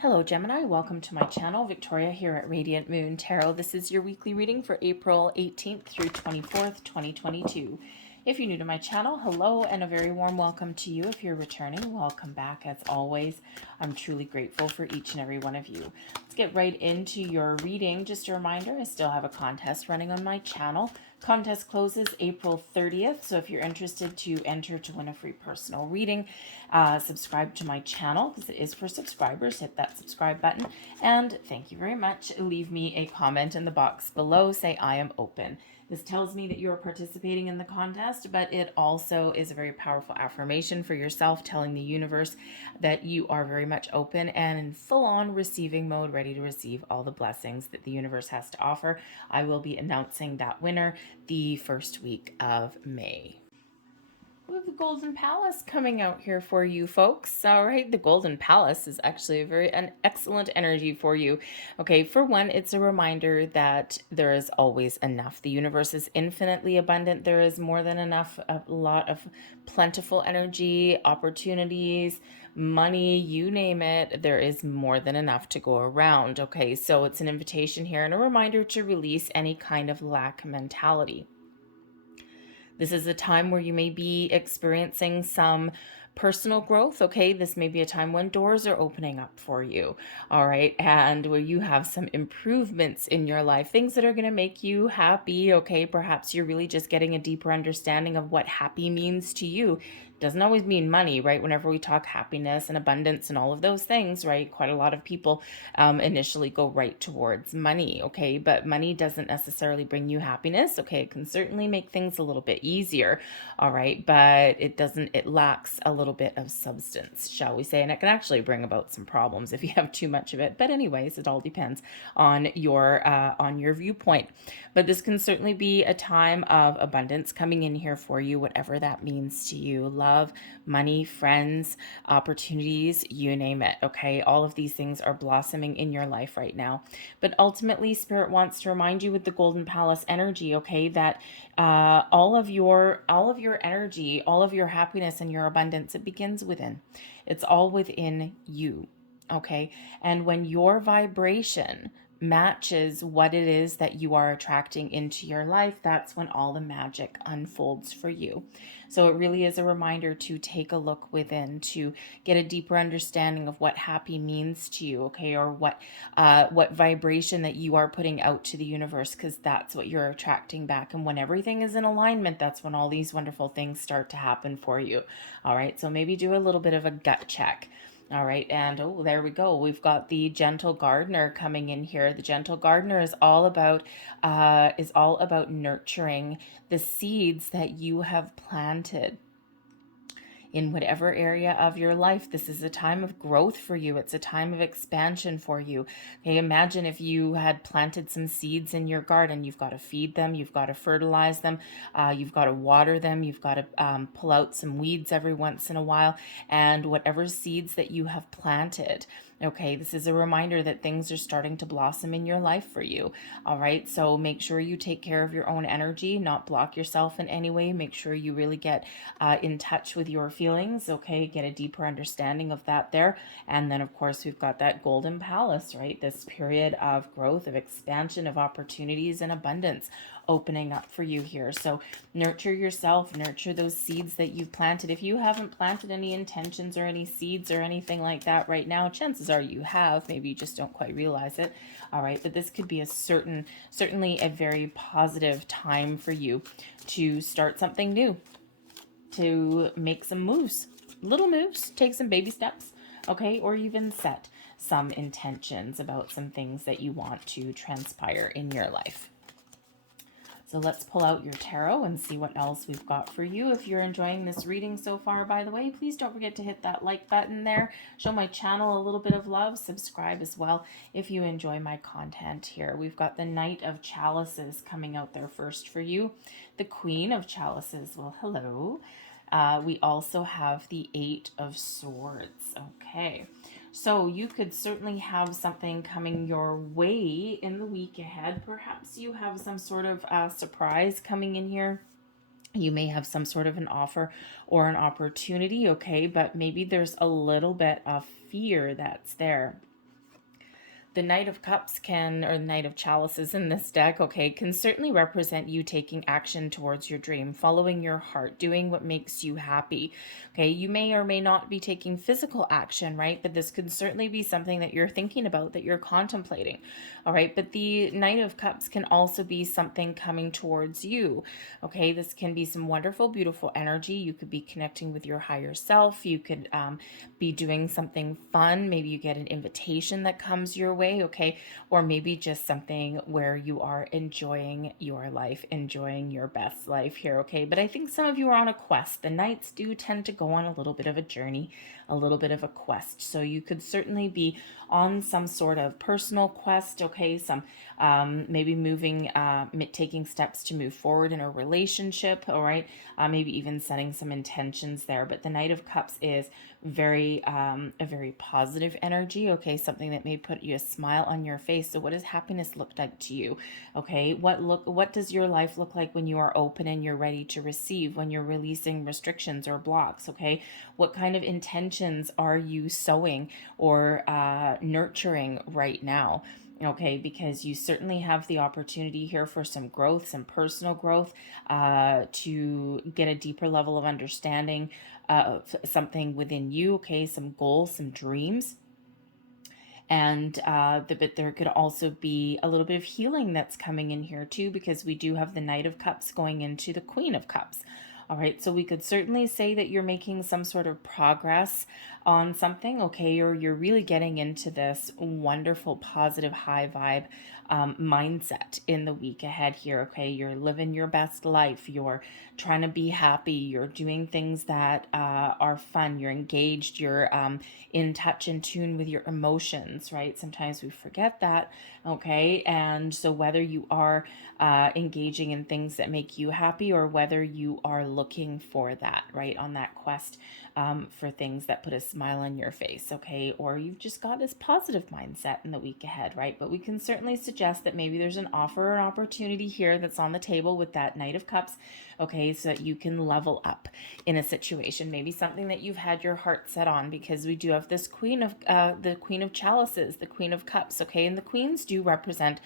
Hello Gemini, welcome to my channel. Victoria here at Radiant Moon Tarot. This is your weekly reading for April 18th through 24th, 2022. If you're new to my channel, hello and a very warm welcome to you. If you're returning, welcome back as always. I'm truly grateful for each and every one of you. Let's get right into your reading. Just a reminder, I still have a contest running on my channel. Contest closes April 30th, so if you're interested to enter to win a free personal reading, subscribe to my channel because it is for subscribers. Hit that subscribe button, and thank you very much. Leave me a comment in the box below. Say I am open. This tells me that you are participating in the contest, but it also is a very powerful affirmation for yourself, telling the universe that you are very much open and in full-on receiving mode, ready to receive all the blessings that the universe has to offer. I will be announcing that winner the first week of May. We have the Golden Palace coming out here for you folks. All right, the Golden Palace is actually an excellent energy for you. Okay, for one, it's a reminder that there is always enough. The universe is infinitely abundant. There is more than enough, a lot of plentiful energy, opportunities, money, you name it. There is more than enough to go around. Okay, so it's an invitation here and a reminder to release any kind of lack mentality. This is a time where you may be experiencing some personal growth. Okay, this may be a time when doors are opening up for you. All right, and where you have some improvements in your life, things that are going to make you happy. Okay, perhaps you're really just getting a deeper understanding of what happy means to you. Doesn't always mean money, right? Whenever we talk happiness and abundance and all of those things, right, quite a lot of people initially go right towards money. Okay, but money doesn't necessarily bring you happiness. Okay, it can certainly make things a little bit easier. All right, but it lacks a little bit of substance, shall we say, and it can actually bring about some problems if you have too much of it. But anyways, it all depends on your viewpoint. But this can certainly be a time of abundance coming in here for you, whatever that means to you. Love, money, friends, opportunities, you name it. Okay, all of these things are blossoming in your life right now. But ultimately, Spirit wants to remind you with the Golden Palace energy, okay, that all of your energy, all of your happiness and your abundance, it begins within. It's all within you. Okay, and when your vibration matches what it is that you are attracting into your life, that's when all the magic unfolds for you. So it really is a reminder to take a look within, to get a deeper understanding of what happy means to you, okay, or what vibration that you are putting out to the universe, because that's what you're attracting back. And when everything is in alignment, that's when all these wonderful things start to happen for you. All right, so maybe do a little bit of a gut check. All right, and oh, there we go. We've got the Gentle Gardener coming in here. The Gentle Gardener is all about nurturing the seeds that you have planted in whatever area of your life. This is a time of growth for you. It's a time of expansion for you. Okay, imagine if you had planted some seeds in your garden. You've got to feed them. You've got to fertilize them. You've got to water them. You've got to pull out some weeds every once in a while. And whatever seeds that you have planted, okay, this is a reminder that things are starting to blossom in your life for you. All right, so make sure you take care of your own energy, not block yourself in any way. Make sure you really get in touch with your feelings, okay, get a deeper understanding of that there. And then of course we've got that Golden Palace, right, this period of growth, of expansion, of opportunities and abundance opening up for you here. So nurture yourself, nurture those seeds that you've planted. If you haven't planted any intentions or any seeds or anything like that right now, chances are you have. Maybe you just don't quite realize it. All right, but this could be certainly a very positive time for you to start something new, to make some moves, little moves, take some baby steps, okay, or even set some intentions about some things that you want to transpire in your life. So let's pull out your tarot and see what else we've got for you. If you're enjoying this reading so far, by the way, please don't forget to hit that like button there. Show my channel a little bit of love. Subscribe as well if you enjoy my content here. We've got the Knight of Chalices coming out there first for you. The Queen of Chalices, well, hello. We also have the Eight of Swords. Okay, so you could certainly have something coming your way in the week ahead. Perhaps you have some sort of surprise coming in here. You may have some sort of an offer or an opportunity, okay, but maybe there's a little bit of fear that's there. The Knight of Cups can, or Knight of Chalices in this deck, okay, can certainly represent you taking action towards your dream, following your heart, doing what makes you happy. Okay, you may or may not be taking physical action, right? But this could certainly be something that you're thinking about, that you're contemplating. All right, but the Knight of Cups can also be something coming towards you. Okay, this can be some wonderful, beautiful energy. You could be connecting with your higher self. You could be doing something fun. Maybe you get an invitation that comes your way, okay? Or maybe just something where you are enjoying your life, enjoying your best life here, okay? But I think some of you are on a quest. The Knights do tend to go on a little bit of a journey, a little bit of a quest. So you could certainly be on some sort of personal quest, okay? Some maybe moving, taking steps to move forward in a relationship, all right? Maybe even setting some intentions there. But the Knight of Cups is very a very positive energy, okay? Something that may put you a smile on your face. So what does happiness look like to you? Okay, what does your life look like when you are open and you're ready to receive, when you're releasing restrictions or blocks? Okay, what kind of intentions are you sowing or nurturing right now? Okay, because you certainly have the opportunity here for some growth, some personal growth, to get a deeper level of understanding of something within you, okay, some goals, some dreams. And but there could also be a little bit of healing that's coming in here too, because we do have the Knight of Cups going into the Queen of Cups. All right, so we could certainly say that you're making some sort of progress on something, okay, or you're really getting into this wonderful, positive, high vibe mindset in the week ahead here, okay? You're living your best life. You're trying to be happy. You're doing things that are fun. You're engaged. You're in touch and tune with your emotions, right? Sometimes we forget that, okay? And so whether you are engaging in things that make you happy or whether you are looking for that, right, on that quest for things that put a smile on your face, okay? Or you've just got this positive mindset in the week ahead, right? But we can certainly suggest that maybe there's an offer or an opportunity here that's on the table with that Knight of Cups, okay, so that you can level up in a situation, maybe something that you've had your heart set on, because we do have this the Queen of Chalices, the Queen of Cups, okay, and the queens do represent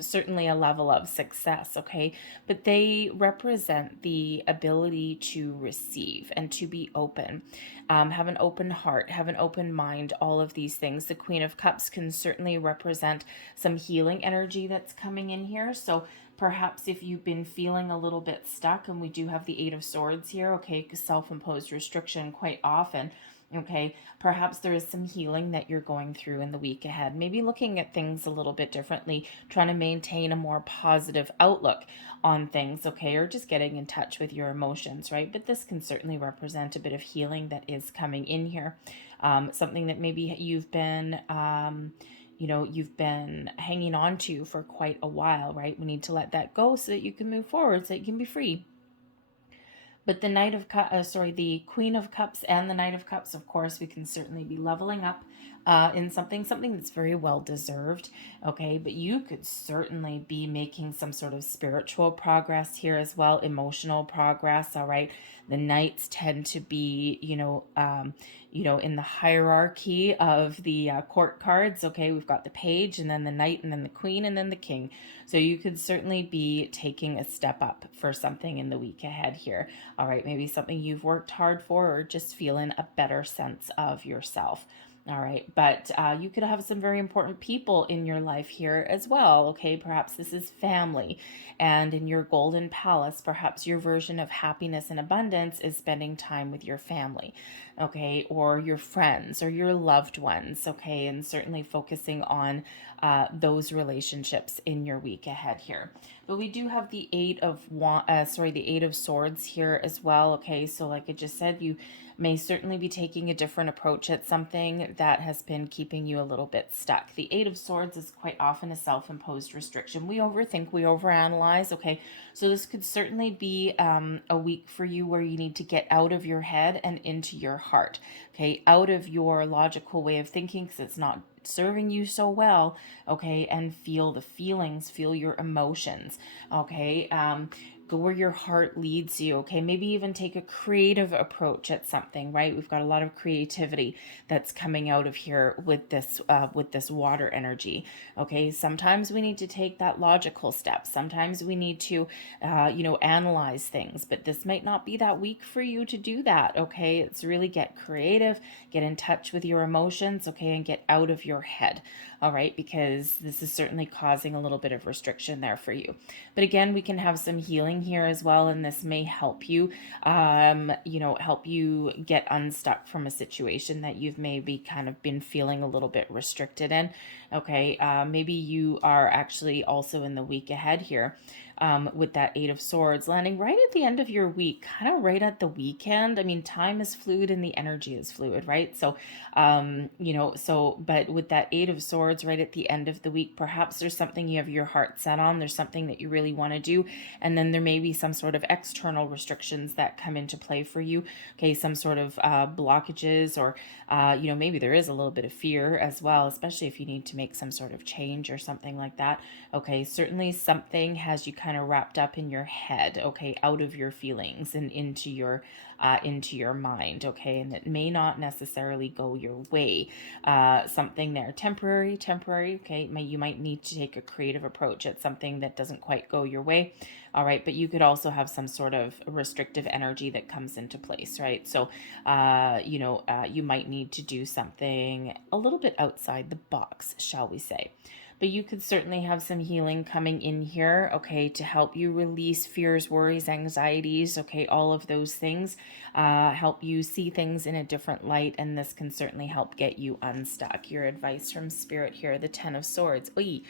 certainly a level of success, okay, but they represent the ability to receive and to be open, have an open heart, have an open mind, all of these things. The Queen of Cups can certainly represent some healing energy that's coming in here. So perhaps if you've been feeling a little bit stuck, and we do have the Eight of Swords here, okay, self-imposed restriction quite often, okay, perhaps there is some healing that you're going through in the week ahead, maybe looking at things a little bit differently, trying to maintain a more positive outlook on things, okay, or just getting in touch with your emotions, right? But this can certainly represent a bit of healing that is coming in here, something that maybe you've been you've been hanging on to for quite a while, right? We need to let that go so that you can move forward, so that you can be free. But the the Queen of Cups and the Knight of Cups, of course, we can certainly be leveling up in something that's very well deserved, okay? But you could certainly be making some sort of spiritual progress here as well, emotional progress, all right? The Knights tend to be, in the hierarchy of the court cards, okay? We've got the Page, and then the Knight, and then the Queen, and then the King. So you could certainly be taking a step up for something in the week ahead here. All right, maybe something you've worked hard for, or just feeling a better sense of yourself. All right, but you could have some very important people in your life here as well, okay? Perhaps this is family, and in your golden palace, perhaps your version of happiness and abundance is spending time with your family, okay? Or your friends or your loved ones, okay? And certainly focusing on those relationships in your week ahead here. But we do have the Eight of Swords here as well, okay? So like I just said, you may certainly be taking a different approach at something that has been keeping you a little bit stuck. The Eight of Swords is quite often a self-imposed restriction. We overthink, we overanalyze, okay? So this could certainly be a week for you where you need to get out of your head and into your heart, okay? Out of your logical way of thinking, because it's not serving you so well, okay? And feel the feelings, feel your emotions, okay? Go where your heart leads you, okay? Maybe even take a creative approach at something, right? We've got a lot of creativity that's coming out of here with this water energy, okay? Sometimes we need to take that logical step. Sometimes we need to, analyze things, but this might not be that week for you to do that, okay? It's really get creative, get in touch with your emotions, okay, and get out of your head, all right? Because this is certainly causing a little bit of restriction there for you. But again, we can have some healing here as well, and this may help you, help you get unstuck from a situation that you've maybe kind of been feeling a little bit restricted in. Okay, maybe you are actually also in the week ahead here. With that Eight of Swords landing right at the end of your week, kind of right at the weekend. I mean, time is fluid and the energy is fluid, right? So, but with that Eight of Swords right at the end of the week, perhaps there's something you have your heart set on. There's something that you really want to do. And then there may be some sort of external restrictions that come into play for you. Okay, some sort of blockages, or, maybe there is a little bit of fear as well, especially if you need to make some sort of change or something like that. Okay, certainly something has you kind of wrapped up in your head, okay, out of your feelings and into your mind, okay, and it may not necessarily go your way. Something there, temporary, okay, you might need to take a creative approach at something that doesn't quite go your way, all right, but you could also have some sort of restrictive energy that comes into place, right? So, you might need to do something a little bit outside the box, shall we say. But you could certainly have some healing coming in here, okay, to help you release fears, worries, anxieties, okay, all of those things, help you see things in a different light, and this can certainly help get you unstuck. Your advice from Spirit here, the Ten of Swords. Oy.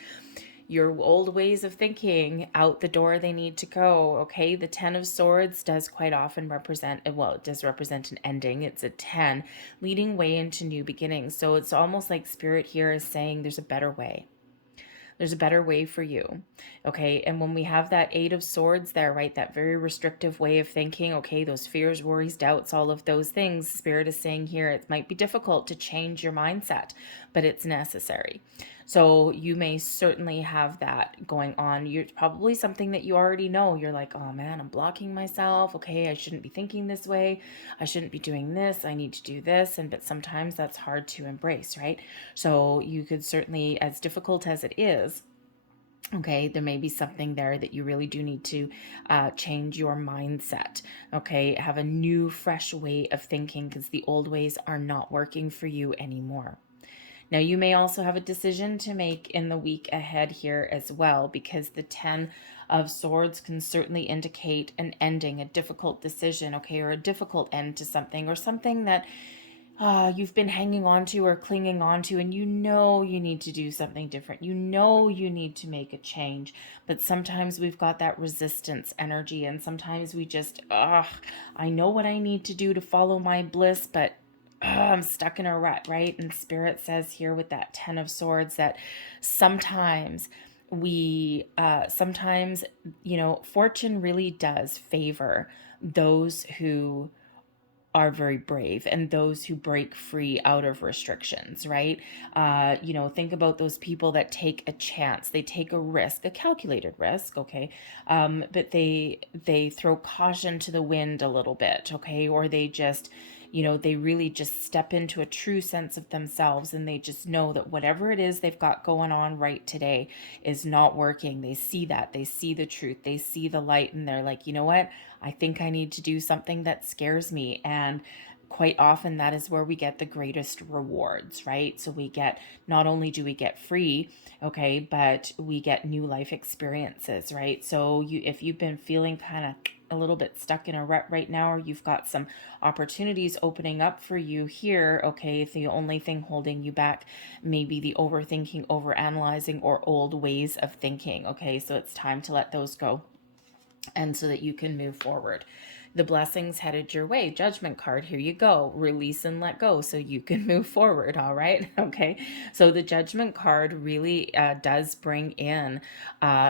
Your old ways of thinking, out the door they need to go, okay? The Ten of Swords does quite often represent, well, it does represent an ending. It's a 10, leading way into new beginnings. So it's almost like Spirit here is saying there's a better way. There's a better way for you, okay? And when we have that Eight of Swords there, right, that very restrictive way of thinking, okay, those fears, worries, doubts, all of those things, Spirit is saying here it might be difficult to change your mindset, but it's necessary. So you may certainly have that going on. You're probably something that you already know. You're like, oh man, I'm blocking myself. Okay, I shouldn't be thinking this way. I shouldn't be doing this. I need to do this. But sometimes that's hard to embrace, right? So you could certainly, as difficult as it is, okay, there may be something there that you really do need to change your mindset, okay? Have a new, fresh way of thinking, because the old ways are not working for you anymore. Now, you may also have a decision to make in the week ahead here as well, because the 10 of Swords can certainly indicate an ending, a difficult decision, okay, or a difficult end to something, or something that you've been hanging on to or clinging on to, and you know you need to do something different. You know you need to make a change, but sometimes we've got that resistance energy, and sometimes we just, I know what I need to do to follow my bliss, but I'm stuck in a rut, right? And Spirit says here with that 10 of Swords that sometimes fortune really does favor those who are very brave and those who break free out of restrictions, right? Think about those people that take a chance, they take a risk, a calculated risk, okay? But they throw caution to the wind a little bit, okay? Or they just, they really just step into a true sense of themselves, and they just know that whatever it is they've got going on right today is not working. They see that, they see the truth, they see the light, and they're like, you know what? I think I need to do something that scares me. And quite often that is where we get the greatest rewards, right? So not only do we get free, okay, but we get new life experiences, right? So if you've been feeling kind of a little bit stuck in a rut right now, or you've got some opportunities opening up for you here, okay, if the only thing holding you back may be the overthinking, overanalyzing, or old ways of thinking, okay, so it's time to let those go, and so that you can move forward. the blessings headed your way. Judgment card, here you go. Release and let go so you can move forward, all right? Okay, so the Judgment card really does bring in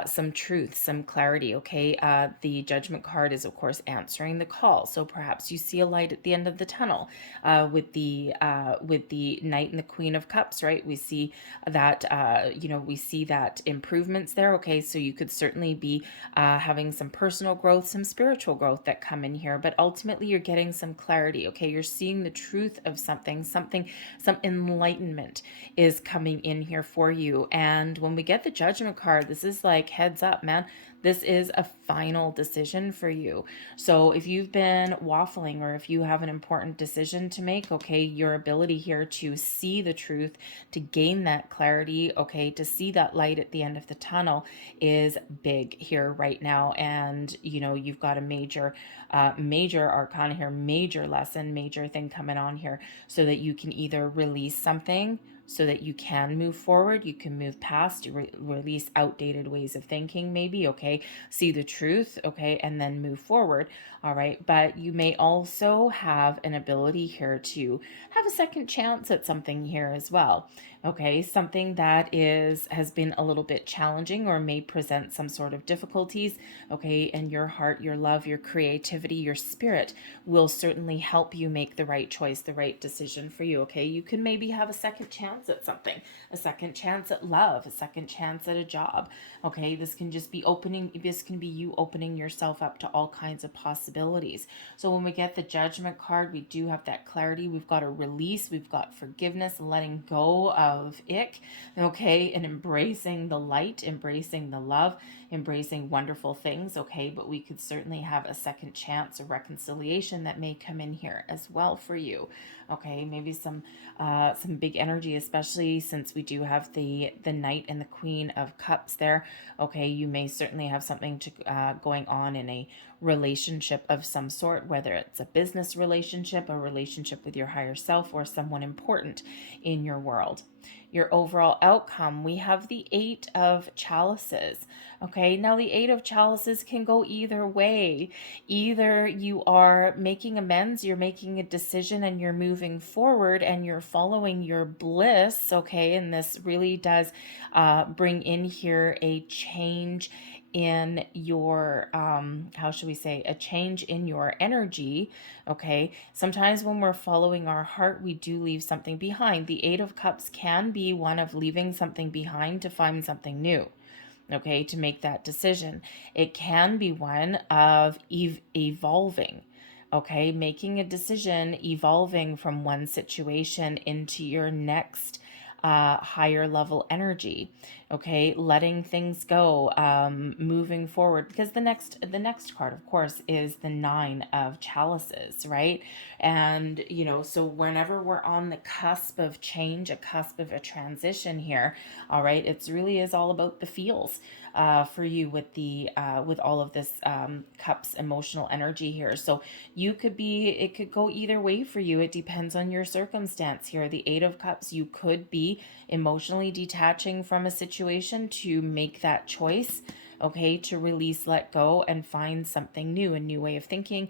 some truth, some clarity, okay? The Judgment card is, of course, answering the call. So perhaps you see a light at the end of the tunnel with the Knight and the Queen of Cups, right? We see that, we see that improvements there, okay? So you could certainly be having some personal growth, some spiritual growth that come in here, but ultimately you're getting some clarity, okay? You're seeing the truth of something, some enlightenment is coming in here for you. And when we get the Judgment card, this is like, heads up, man. This is a final decision for you. So if you've been waffling, or if you have an important decision to make, okay, your ability here to see the truth, to gain that clarity, okay, to see that light at the end of the tunnel is big here right now. And, you've got a major arcana here, major lesson, major thing coming on here, so that you can either release something, so that you can move forward, you can move past, release outdated ways of thinking, maybe, okay, see the truth, okay, and then move forward, all right? But you may also have an ability here to have a second chance at something here as well, okay? Something that has been a little bit challenging or may present some sort of difficulties, okay? And your heart, your love, your creativity, your spirit will certainly help you make the right choice, the right decision for you, okay? You can maybe have a second chance at something, a second chance at love, a second chance at a job, okay? This can be you opening yourself up to all kinds of possibilities. So when we get the Judgment card, we do have that clarity. We've got a release, we've got forgiveness, letting go of ick, okay? And embracing the light, embracing the love, embracing wonderful things, okay? But we could certainly have a second chance, a reconciliation that may come in here as well for you, okay? Maybe some big energy, especially since we do have the Knight and the Queen of Cups there, okay? You may certainly have something going on in a relationship of some sort, whether it's a business relationship, a relationship with your higher self, or someone important in your world. Your overall outcome, we have the Eight of Chalices. Okay, now the Eight of Chalices can go either way. Either you are making amends, you're making a decision, and you're moving forward, and you're following your bliss, okay, and this really does bring in here a change in your how should we say, a change in your energy, okay? Sometimes when we're following our heart, we do leave something behind. The Eight of Cups can be one of leaving something behind to find something new, okay, to make that decision. It can be one of evolving, okay, making a decision, evolving from one situation into your next higher level energy, okay, letting things go, moving forward, because the next card, of course, is the Nine of Chalices, right? And so whenever we're on the cusp of change, a cusp of a transition here, all right, it's really is all about the feels for you with the with all of this cups emotional energy here. So it could go either way for you. It depends on your circumstance here. The Eight of Cups, you could be emotionally detaching from a situation to make that choice, okay, to release, let go, and find something new, a new way of thinking,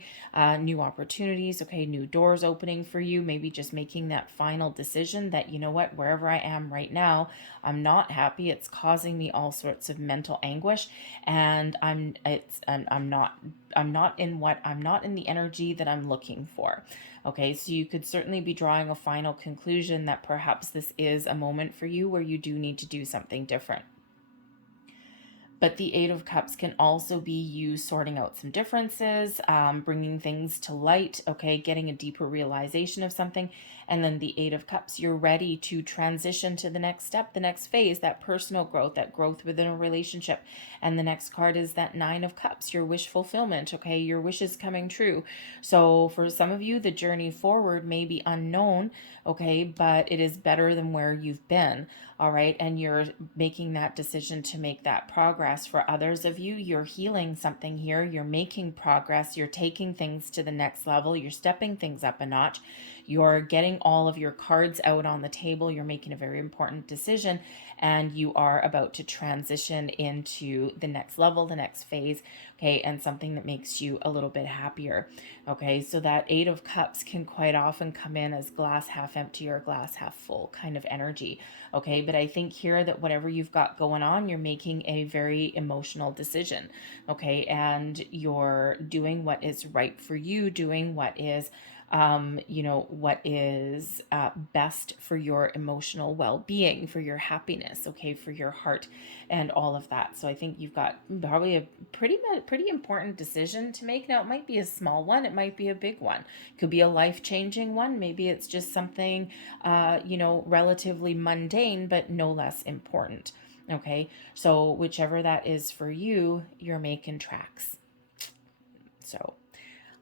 new opportunities, okay, new doors opening for you, maybe just making that final decision that, you know what, wherever I am right now, I'm not happy, it's causing me all sorts of mental anguish, and I'm not in the energy that I'm looking for. Okay, so you could certainly be drawing a final conclusion that perhaps this is a moment for you where you do need to do something different. But the Eight of Cups can also be you sorting out some differences, bringing things to light, okay, getting a deeper realization of something. And then the Eight of Cups, you're ready to transition to the next step, the next phase, that personal growth, that growth within a relationship. And the next card is that Nine of Cups, your wish fulfillment, okay, your wishes coming true. So for some of you, the journey forward may be unknown, okay, but it is better than where you've been, all right? And you're making that decision to make that progress. For others of you, you're healing something here, you're making progress, you're taking things to the next level, you're stepping things up a notch. you're getting all of your cards out on the table. You're making a very important decision, and you are about to transition into the next level, the next phase, okay, and something that makes you a little bit happier. Okay, so that Eight of Cups can quite often come in as glass half empty or glass half full kind of energy. Okay, but I think here that whatever you've got going on, you're making a very emotional decision. Okay, and you're doing what is right for you, doing what is what is best for your emotional well-being, for your happiness, okay, for your heart and all of that. So I think you've got probably a pretty important decision to make. Now, it might be a small one, it might be a big one, it could be a life-changing one, maybe it's just something relatively mundane but no less important. Okay, so whichever that is for you, you're making tracks. So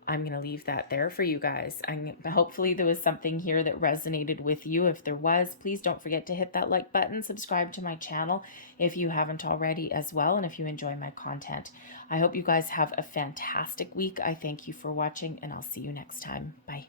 I'm going to leave that there for you guys. Hopefully there was something here that resonated with you. If there was, please don't forget to hit that like button, subscribe to my channel if you haven't already as well, and if you enjoy my content. I hope you guys have a fantastic week. I thank you for watching, and I'll see you next time. Bye.